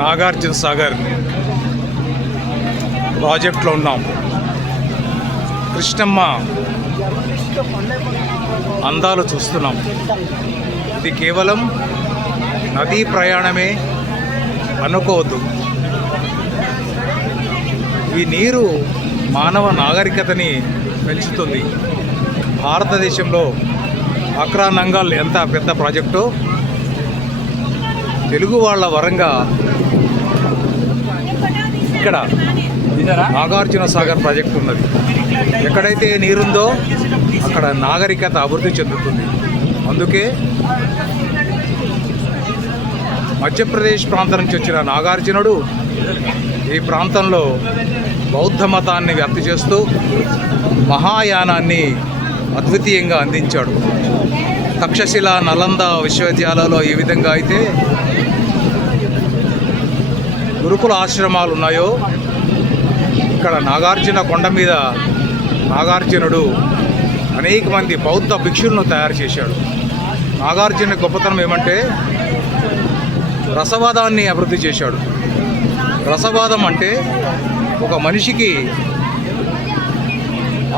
నాగార్జున సాగర్ ప్రాజెక్ట్లో ఉన్నాం. కృష్ణమ్మ అందాలు చూస్తున్నాం. ఇది కేవలం నదీ ప్రయాణమే అనుకోవద్దు. ఈ నీరు మానవ నాగరికతని పెంచుతుంది. భారతదేశంలో అక్రా నంగల్ ఎంత పెద్ద ప్రాజెక్టో తెలుగు వాళ్ళ వరంగా ఇక్కడ నాగార్జున సాగర్ ప్రాజెక్ట్ ఉన్నది. ఎక్కడైతే నీరుందో అక్కడ నాగరికత అభివృద్ధి చెందుతుంది. అందుకే మధ్యప్రదేశ్ ప్రాంతం నుంచి వచ్చిన నాగార్జునుడు ఈ ప్రాంతంలో బౌద్ధ మతాన్ని వ్యాప్తి చేస్తూ మహాయానాన్ని అద్వితీయంగా అందించాడు. తక్షశిల నలంద విశ్వవిద్యాలయంలో ఏ విధంగా అయితే గురుకుల ఆశ్రమాలు ఉన్నాయో ఇక్కడ నాగార్జున కొండ మీద నాగార్జునుడు అనేక మంది బౌద్ధ భిక్షులను తయారు చేశాడు. నాగార్జున గొప్పతనం ఏమంటే రసవాదాన్ని అభివృద్ధి చేశాడు. రసవాదం అంటే ఒక మనిషికి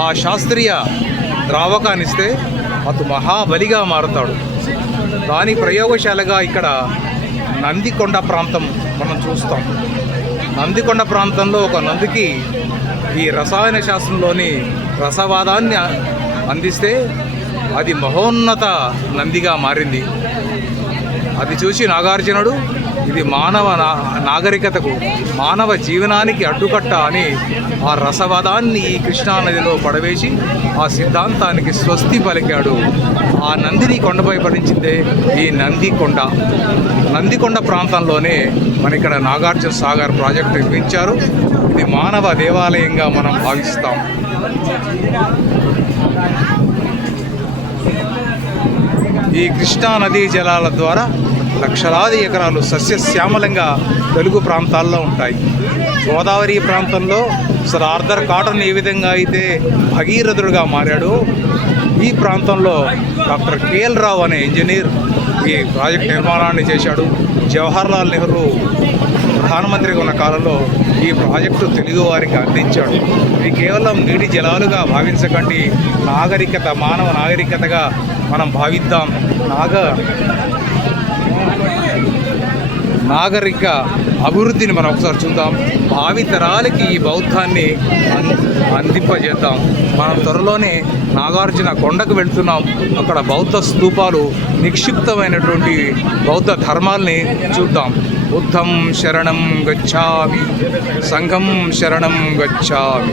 ఆ శాస్త్రీయ ద్రావకాన్ని ఇస్తే అతను మహాబలిగా మారుతాడు. దాని ప్రయోగశాలగా ఇక్కడ నందికొండ ప్రాంతం మనం చూస్తాం. నందికొండ ప్రాంతంలో ఒక నందికి ఈ రసాయన శాస్త్రంలోని రసవాదాన్ని అందిస్తే అది మహోన్నత నందిగా మారింది. అది చూసి నాగార్జునుడు ఇది మానవ నా- నాగరికతకు మానవ జీవనానికి అడ్డుకట్ట అని ఆ రసవాదాన్ని ఈ కృష్ణానదిలో పడవేసి ఆ సిద్ధాంతానికి స్వస్తి పలికాడు. ఆ నందిని కొండపై పడించిందే ఈ నందికొండ. నందికొండ ప్రాంతంలోనే మన ఇక్కడ నాగార్జున సాగర్ ప్రాజెక్టు నిర్మించారు. ఇది మానవ దేవాలయంగా మనం భావిస్తాం. ఈ కృష్ణా నదీ జలాల ద్వారా లక్షలాది ఎకరాలు సస్యశ్యామలంగా తెలుగు ప్రాంతాల్లో ఉంటాయి. గోదావరి ప్రాంతంలో అసలు ఆర్థర్ కాటన్ ఏ విధంగా అయితే భగీరథుడుగా మారాడో ఈ ప్రాంతంలో డాక్టర్ కేఎల్ రావు అనే ఇంజనీర్ ఈ ప్రాజెక్ట్ నిర్మాణాన్ని చేశాడు. జవహర్లాల్ నెహ్రూ ప్రధానమంత్రిగా ఉన్న కాలంలో ఈ ప్రాజెక్టు తెలుగు వారికి అందించాడు. ఇది కేవలం నీటి జలాలుగా భావించకండి నాగరికత మానవ నాగరికతగా మనం భావిద్దాం. నాగ నాగరిక అభివృద్ధిని మనం ఒకసారి చూద్దాం. భావి తరాలకి ఈ బౌద్ధాన్ని అందింపజేద్దాం. మనం త్వరలోనే నాగార్జున కొండకు వెళ్తున్నాం. అక్కడ బౌద్ధ స్తూపాలు నిక్షిప్తమైనటువంటి బౌద్ధ ధర్మాల్ని చూద్దాం. బుద్ధం శరణం గచ్చామి సంఘం శరణం గచ్చామి.